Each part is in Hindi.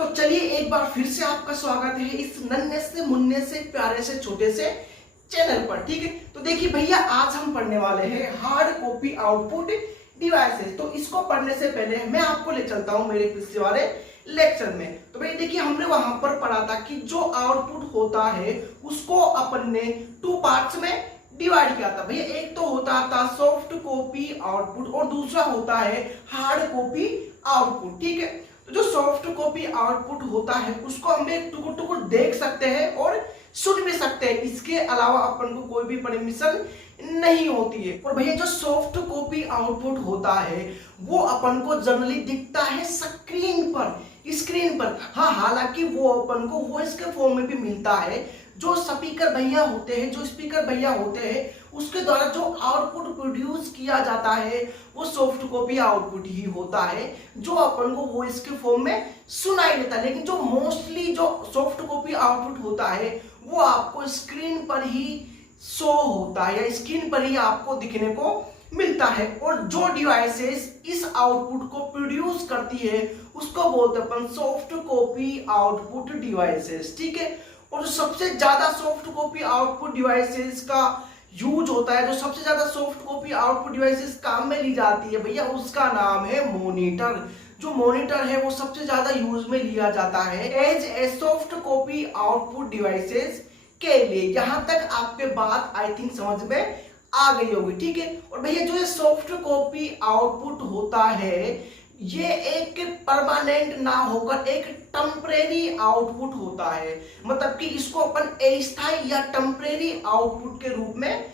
तो चलिए एक बार फिर से आपका स्वागत है इस नन्हे से मुन्ने से प्यारे से छोटे से चैनल पर। ठीक है, तो देखिए भैया आज हम पढ़ने वाले हैं हार्ड कॉपी आउटपुट डिवाइसेस। तो इसको पढ़ने से पहले मैं आपको ले चलता हूं मेरे पिछले वाले लेक्चर में। तो भाई देखिए हमने वहां पर पढ़ा था कि जो आउटपुट होता है उसको अपन ने टू पार्ट्स में डिवाइड किया था। भैया एक तो होता था सॉफ्ट कॉपी आउटपुट और दूसरा होता है हार्ड कॉपी आउटपुट। ठीक है, तो जो सॉफ्ट कॉपी आउटपुट होता है उसको हम एक टुकुर टुकुर देख सकते हैं और सुन भी सकते हैं, इसके अलावा अपन को कोई भी परमिशन नहीं होती है। और भैया जो सॉफ्ट कॉपी आउटपुट होता है वो अपन को जनरली दिखता है स्क्रीन पर। हाँ, हालांकि वो अपन को वॉइस के फॉर्म में भी मिलता है। जो स्पीकर भैया होते हैं उसके द्वारा जो आउटपुट प्रोड्यूस किया जाता है वो सॉफ्ट कॉपी आउटपुट ही होता है जो अपन को वॉइस के फॉर्म में सुनाई देता है। लेकिन जो मोस्टली जो सॉफ्ट कॉपी आउटपुट होता है वो आपको स्क्रीन पर ही शो होता है या स्क्रीन पर ही आपको दिखने को मिलता है। और जो डिवाइसेस इस आउटपुट को प्रोड्यूस करती है उसको बोलते हैं अपन सॉफ्ट कॉपी आउटपुट डिवाइसेस। ठीक है, और जो सबसे ज्यादा सॉफ्ट कॉपी आउटपुट डिवाइसेस का यूज होता है, जो सबसे ज्यादा सॉफ्ट कॉपी आउटपुट डिवाइसेस काम में ली जाती है भैया उसका नाम है मॉनिटर। जो मॉनिटर है वो सबसे ज्यादा यूज में लिया जाता है as a soft copy output devices के लिए। यहां तक आपके बात आई थिंक समझ में आ गई होगी। ठीक है, और भैया जो ये सॉफ्ट कॉपी आउटपुट होता है ये एक परमानेंट ना होकर एक टेम्परेरी आउटपुट होता है। मतलब कि इसको अपन अस्थायी या टेम्परेरी आउटपुट के रूप में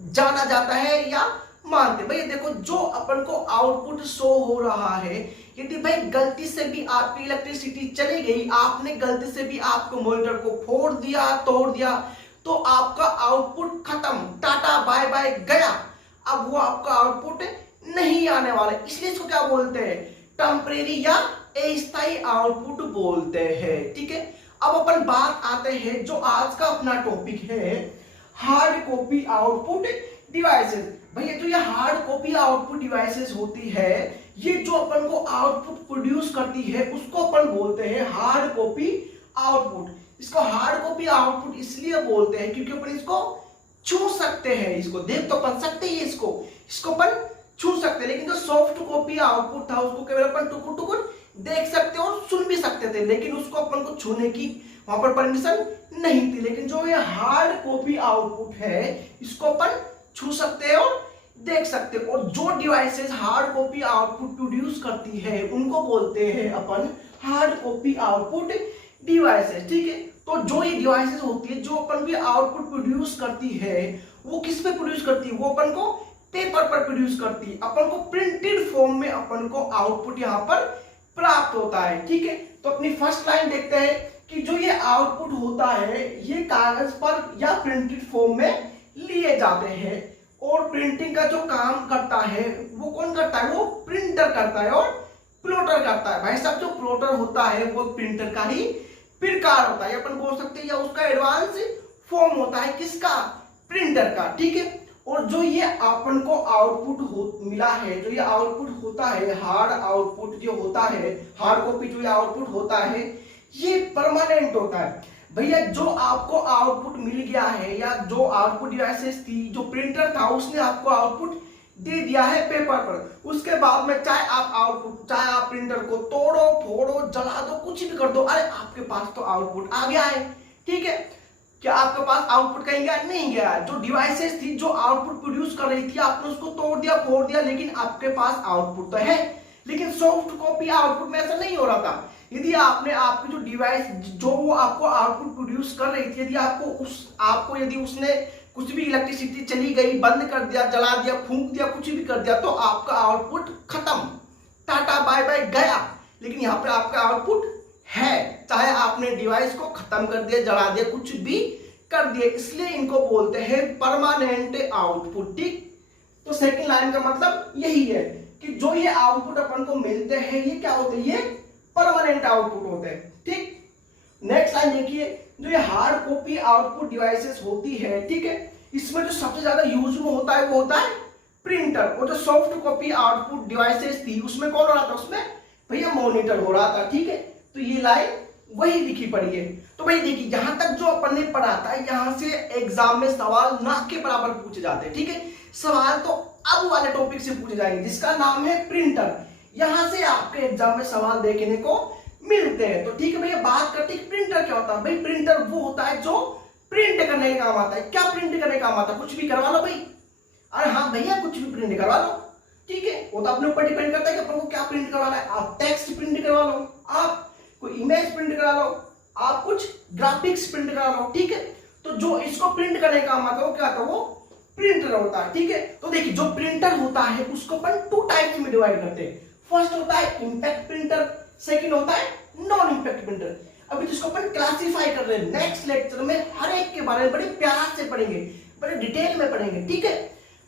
जाना जाता है या मानते हैं। भाई देखो जो अपन को आउटपुट शो हो रहा है, यदि भाई गलती से भी आपकी इलेक्ट्रिसिटी चली गई, आपने गलती से भी आपको मॉनिटर को फोड़ दिया तोड़ दिया तो आपका आउटपुट खत्म, टाटा बाय बाय गया। अब वो आपका आउटपुट नहीं आने वाला, इसलिए इसको क्या बोलते हैं टेम्परेरी या अस्थायी आउटपुट बोलते हैं। ठीक है, अब अपन बात आते हैं जो आज का अपना टॉपिक है हार्ड कॉपी आउटपुट डिवाइसेस। भैया जो ये हार्ड कॉपी आउटपुट डिवाइसेस होती है ये जो अपन को आउटपुट प्रोड्यूस करती है उसको अपन बोलते हैं हार्ड कॉपी आउटपुट। इसको हार्ड कॉपी आउटपुट इसलिए बोलते हैं क्योंकि अपन इसको छू सकते हैं, इसको देख तो अपन सकते ही इसको अपन छू सकते हैं। लेकिन जो सॉफ्ट कॉपी आउटपुट था उसको केवल अपन टुकुर टुकुर देख सकते और सुन भी सकते थे, लेकिन उसको अपन को छूने की वहां पर परमिशन नहीं थी। लेकिन जो ये हार्ड कॉपी आउटपुट है इसको अपन छू सकते हैं और देख सकते हैं। और जो devices hard copy output produce करती है उनको बोलते हैं अपन हार्ड कॉपी आउटपुट डिवाइसेस। ठीक है, तो जो ये डिवाइसेस होती है जो अपन भी आउटपुट प्रोड्यूस करती है वो किस पे प्रोड्यूस करती है, वो अपन को पेपर पर प्रोड्यूस करती है। अपन को प्रिंटेड फॉर्म में अपन को आउटपुट यहाँ पर प्राप्त होता है। ठीक है, तो अपनी फर्स्ट लाइन देखते हैं कि जो ये आउटपुट होता है ये कागज पर या प्रिंटेड फॉर्म में लिए जाते हैं। और प्रिंटिंग का जो काम करता है वो कौन करता है, वो प्रिंटर करता है और प्लॉटर करता है। भाई साहब जो प्लॉटर होता है वो प्रिंटर का ही प्रकार होता है, अपन बोल सकते हैं, या उसका एडवांस फॉर्म होता है किसका, प्रिंटर का। ठीक है, और जो ये अपन को आउटपुट मिला है, जो ये आउटपुट होता है हार्ड आउटपुट जो होता है, हार्ड कॉपी जो ये आउटपुट होता है ये परमानेंट होता है। भैया जो आपको आउटपुट मिल गया है या जो आउटपुट डिवाइसेस थी, जो प्रिंटर था उसने आपको आउटपुट दे दिया है पेपर पर, उसके बाद में चाहे आप प्रिंटर को तोड़ो फोड़ो जला दो कुछ भी कर दो, अरे आपके पास तो आउटपुट आ गया है। ठीक है, क्या आपके पास आउटपुट कहीं गया, नहीं गया। जो डिवाइसेस थी जो आउटपुट प्रोड्यूस कर रही थी आपने उसको तोड़ दिया फोड़ दिया लेकिन आपके पास आउटपुट तो है। लेकिन सॉफ्ट कॉपी आउटपुट में ऐसा नहीं हो रहा था। यदि आपने आपकी जो डिवाइस जो वो आपको आउटपुट प्रोड्यूस कर रही थी, यदि यदि उसने कुछ भी इलेक्ट्रिसिटी चली गई, बंद कर दिया, जला दिया, फूंक दिया, कुछ भी कर दिया तो आपका आउटपुट खत्म, टाटा बाय बाय गया। लेकिन यहाँ पे आपका आउटपुट है, चाहे आपने डिवाइस को खत्म कर दिया, जला दिया, कुछ भी कर दिया, इसलिए इनको बोलते हैं परमानेंट आउटपुट। ठीक, तो सेकंड लाइन का मतलब यही है कि जो ये आउटपुट अपन को मिलते हैं ये क्या होते हैं, ये परमानेंट आउटपुट होते हैं। ठीक, नेक्स्ट लाइन देखिए, जो ये हार्ड कॉपी आउटपुट डिवाइसेस होती है, ठीक है, इसमें जो सबसे ज्यादा यूज में होता है वो होता है प्रिंटर। और जो सॉफ्ट कॉपी आउटपुट डिवाइसेस थी उसमें कौन हो रहा था, उसमें भैया मॉनिटर हो रहा था। ठीक है, तो ये लाइन वही लिखी पड़ी है। तो भाई देखिए यहां तक जो अपन ने पढ़ा था, यहां से एग्जाम में सवाल ना के बराबर पूछे जाते हैं, ठीक है। सवाल तो अब वाले टॉपिक से पूछे जाएंगे जिसका नाम है प्रिंटर। यहां से आपके एग्जाम में सवाल देखने को मिलते हैं। तो ठीक है भैया, बात करते हैं प्रिंटर क्या होता है। भाई प्रिंटर वो होता है जो प्रिंट करने का काम आता है। क्या प्रिंट करने का काम आता है? कुछ भी करवा लो भाई। अरे हाँ भैया, कुछ भी प्रिंट करवा लो, ठीक है। वो तो अपने ऊपर डिपेंड करता है कि अपन को क्या प्रिंट करवाना है। आप टेक्स्ट प्रिंट करवा लो, आप कोई इमेज प्रिंट करा लो, आप कुछ ग्राफिक्स प्रिंट करा लो, ठीक है। तो जो इसको प्रिंट करने का काम आता है वो क्या आता है? वो प्रिंटर होता है, ठीक है। तो देखिए जो प्रिंटर होता है उसको अपन 2 टाइप्स में डिवाइड करते हैं। फर्स्ट होता है इंपैक्ट प्रिंटर, सेकंड होता है नॉन इंपैक्ट प्रिंटर। अभी जिसको अपन क्लासिफाई कर रहे हैं, नेक्स्ट लेक्चर में हर एक के बारे में बड़े प्यार से पढ़ेंगे, बड़े डिटेल में पढ़ेंगे, ठीक है।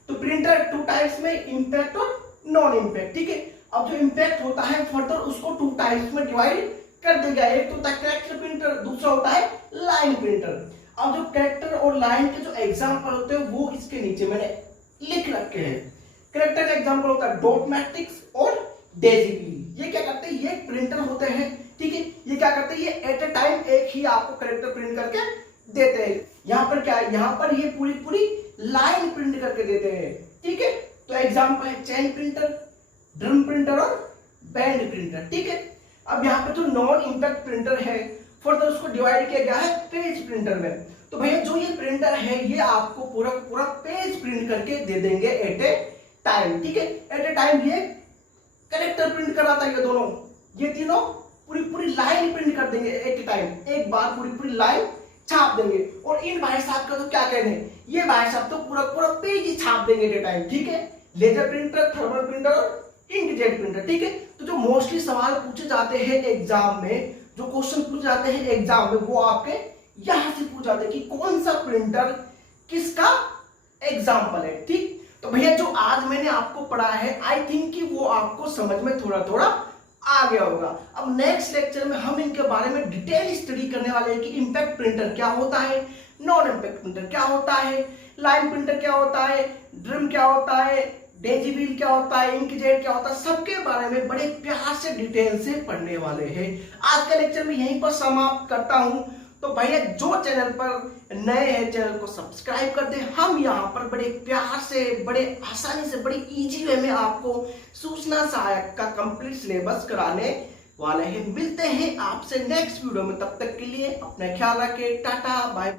तो प्रिंटर 2 टाइप्स में, इंपैक्ट और नॉन इंपैक्ट, ठीक है। अब जो इंपैक्ट होता है फर्दर उसको 2 टाइप्स में डिवाइड कर देगा। एक तो होता है कैरेक्टर प्रिंटर, दूसरा होता है लाइन प्रिंटर। अब जो कैरेक्टर और लाइन के जो एग्जांपल होते हैं वो इसके नीचे मैंने लिख रखे हैं। कैरेक्टर का एग्जांपल होता है डॉट मैट्रिक्स और डेजिबली। ये क्या करते हैं? ये प्रिंटर होते हैं, ठीक है। ये क्या करते हैं? ये एट ए टाइम एक ही आपको कैरेक्टर प्रिंट करके देते हैं। यहाँ पर क्या है? यहाँ पर ये पूरी पूरी लाइन प्रिंट करके देते हैं, ठीक है। तो एग्जांपल है चेन प्रिंटर, ड्रम प्रिंटर और बैंड प्रिंटर, ठीक है। अब यहाँ पे जो नॉन इंपैक्ट प्रिंटर है फर्दर उसको डिवाइड किया गया है पेज प्रिंटर में। तो भैया जो ये प्रिंटर है ये आपको पूरा पूरा पेज प्रिंट करके दे देंगे एट ए टाइम, ठीक है। एट ए टाइम ये कैरेक्टर प्रिंट कराता है, ये दोनों, ये तीनों पूरी पूरी लाइन प्रिंट कर देंगे एट ए टाइम, एक बार पूरी पूरी लाइन छाप देंगे। और इन भाई साहब का तो क्या कहने, ये भाई साहब तो पूरा पूरा पेज ही छाप देंगे एट ए टाइम, ठीक है। लेजर प्रिंटर, थर्मल प्रिंटर और इंकजेट प्रिंटर, ठीक है। तो जो मोस्टली सवाल पूछे जाते हैं एग्जाम में, जो क्वेश्चन पूछे जाते हैं एग्जाम में, वो आपके यहां से पूछ जाते हैं कि कौन सा प्रिंटर किसका एग्जाम्पल है, ठीक। तो भैया जो आज मैंने आपको पढ़ा है आई थिंक कि वो आपको समझ में थोड़ा थोड़ा आ गया होगा। अब नेक्स्ट लेक्चर में हम इनके बारे में डिटेल स्टडी करने वाले हैं कि इंपैक्ट प्रिंटर क्या होता है, नॉन इंपैक्ट प्रिंटर क्या होता है, लाइन प्रिंटर क्या होता है, ड्रम क्या होता है, डेजिबल क्या होता है, इंकजेट क्या होता है, सबके बारे में बड़े प्यार से डिटेल से पढ़ने वाले हैं। आज का लेक्चर में यहीं पर समाप्त करता हूं। तो भैया जो चैनल पर नए हैं चैनल को सब्सक्राइब कर दें। हम यहाँ पर बड़े प्यार से, बड़े आसानी से, बड़ी इजी वे में आपको सूचना सहायक का कंप्लीट सिलेबस कराने वाले हैं। मिलते हैं आपसे नेक्स्ट वीडियो में, तब तक के लिए अपना ख्याल रखें, टाटा बाय।